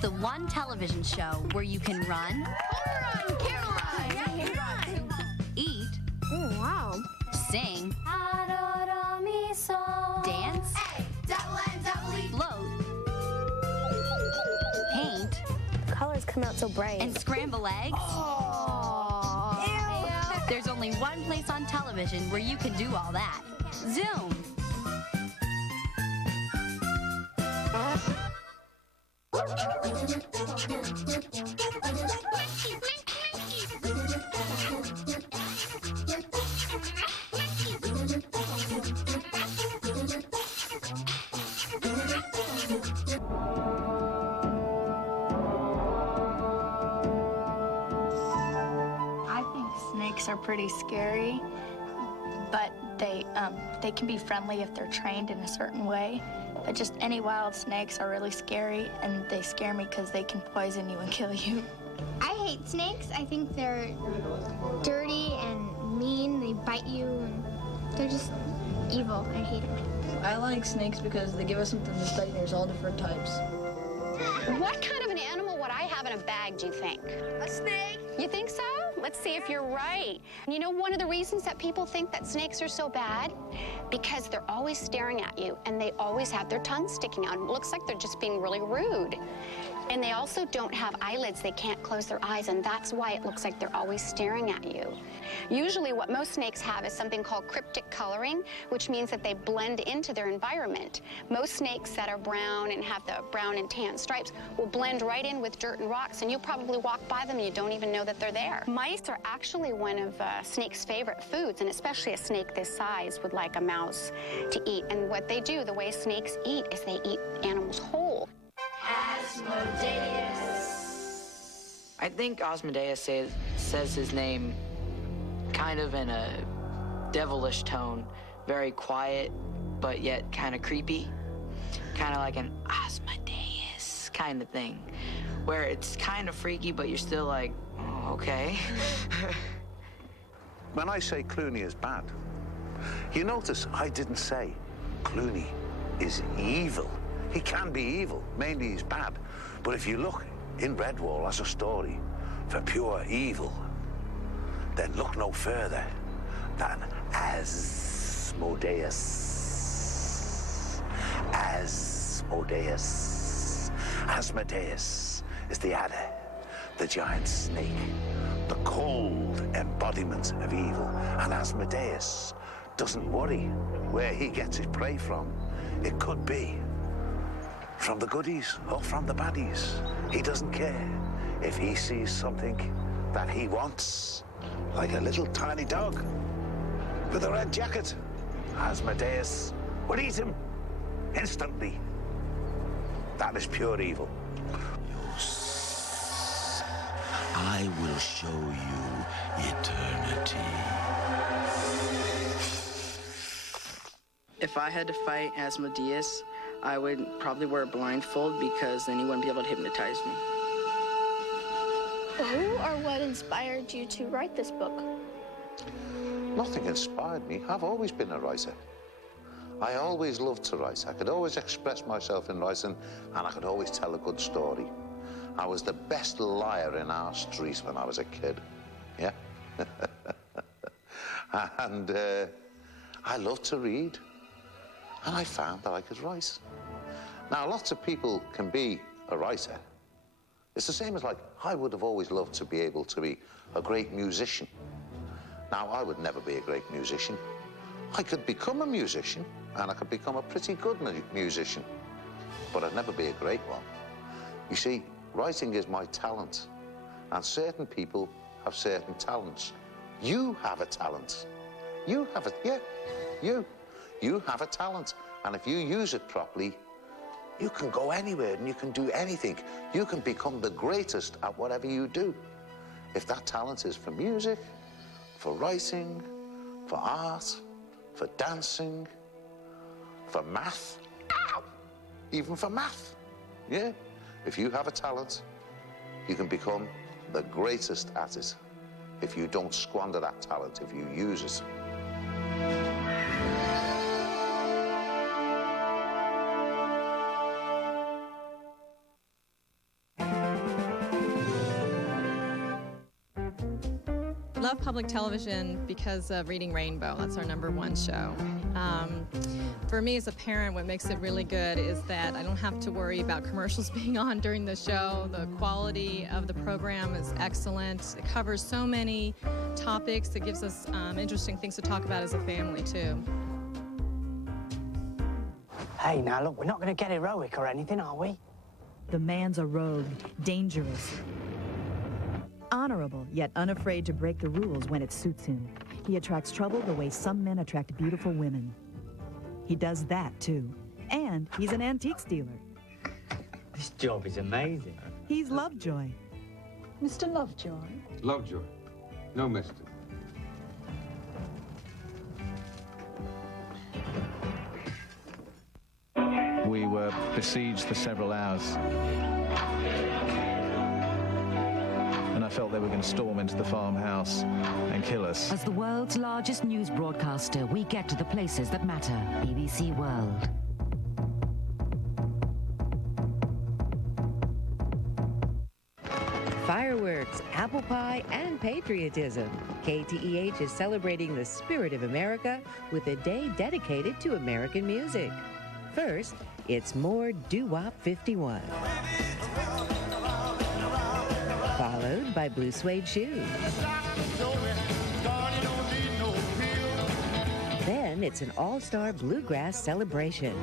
the one television show where you can run, Run, Caroline! eat, Oh, wow. sing, dance, float, paint, Colors come out so bright. and scramble eggs. There's only one place on television where you can do all that. Zoom. I think snakes are pretty scary, but they can be friendly if they're trained in a certain way. But just any wild snakes are really scary, and they scare me because they can poison you and kill you. I hate snakes. I think they're dirty and mean. They bite you, and they're just evil. I hate them. I like snakes because they give us something to study. There's all different types. What kind of an animal would I have in a bag, do you think? A snake? You think so? Let's see if you're right. You know one of the reasons that people think that snakes are so bad? Because they're always staring at you, and they always have their tongues sticking out. It looks like they're just being really rude. And they also don't have eyelids. They can't close their eyes, and that's why it looks like they're always staring at you. Usually what most snakes have is something called cryptic coloring, which means that they blend into their environment. Most snakes that are brown and have the brown and tan stripes will blend right in with dirt and rocks, and you'll probably walk by them and you don't even know that they're there. Mice are actually one of snake's favorite foods, and especially a snake this size would like a mouse to eat. And what they do, the way snakes eat, is they eat animals whole. I think Asmodeus says his name kind of in a devilish tone, very quiet, but yet kind of creepy, kind of like an Asmodeus kind of thing, where it's kind of freaky, but you're still like, oh, okay. When I say Clooney is bad, you notice I didn't say Clooney is evil. He can be evil, mainly he's bad. But if you look in Redwall as a story for pure evil, then look no further than Asmodeus. Asmodeus. Asmodeus is the adder, the giant snake, the cold embodiment of evil. And Asmodeus doesn't worry where he gets his prey from. It could be from the goodies or from the baddies. He doesn't care. If he sees something that he wants, like a little tiny dog with a red jacket, Asmodeus would eat him instantly. That is pure evil. Yes. I will show you eternity. If I had to fight Asmodeus, I would probably wear a blindfold because then he wouldn't be able to hypnotize me. Who or what inspired you to write this book? Nothing inspired me. I've always been a writer. I always loved to write. I could always express myself in writing, and I could always tell a good story. I was the best liar in our street when I was a kid. Yeah? And I loved to read, and I found that I could write. Now, lots of people can be a writer. It's the same as, like, I would have always loved to be able to be a great musician. Now, I would never be a great musician. I could become a musician, and I could become a pretty good musician, but I'd never be a great one. You see, writing is my talent, and certain people have certain talents. You have a talent. You have a, yeah, you have a talent, and if you use it properly, you can go anywhere and you can do anything. You can become the greatest at whatever you do. If that talent is for music, for writing, for art, for dancing, for math, ow, even for math, yeah? If you have a talent, you can become the greatest at it. If you don't squander that talent, if you use it. love public television because of Reading Rainbow. That's our #1 show. For me as a parent, what makes it really good is that I don't have to worry about commercials being on during the show. The quality of the program is excellent. It covers so many topics. It gives us interesting things to talk about as a family, too. Hey, now look, we're not going to get heroic or anything, are we? The man's a rogue, dangerous, honorable, yet unafraid to break the rules when it suits him. He attracts trouble the way some men attract beautiful women. He does that, too. And he's an antiques dealer. This job is amazing. He's Lovejoy. Mr. Lovejoy? Lovejoy. No, mister. We were besieged for several hours. And I felt they were going to storm into the farmhouse and kill us. As the world's largest news broadcaster, we get to the places that matter. BBC World. Fireworks, apple pie, and patriotism. KTEH is celebrating the spirit of America with a day dedicated to American music. First, it's more Doo-Wop 51. Followed by Blue Suede Shoes. Then it's an all-star bluegrass celebration.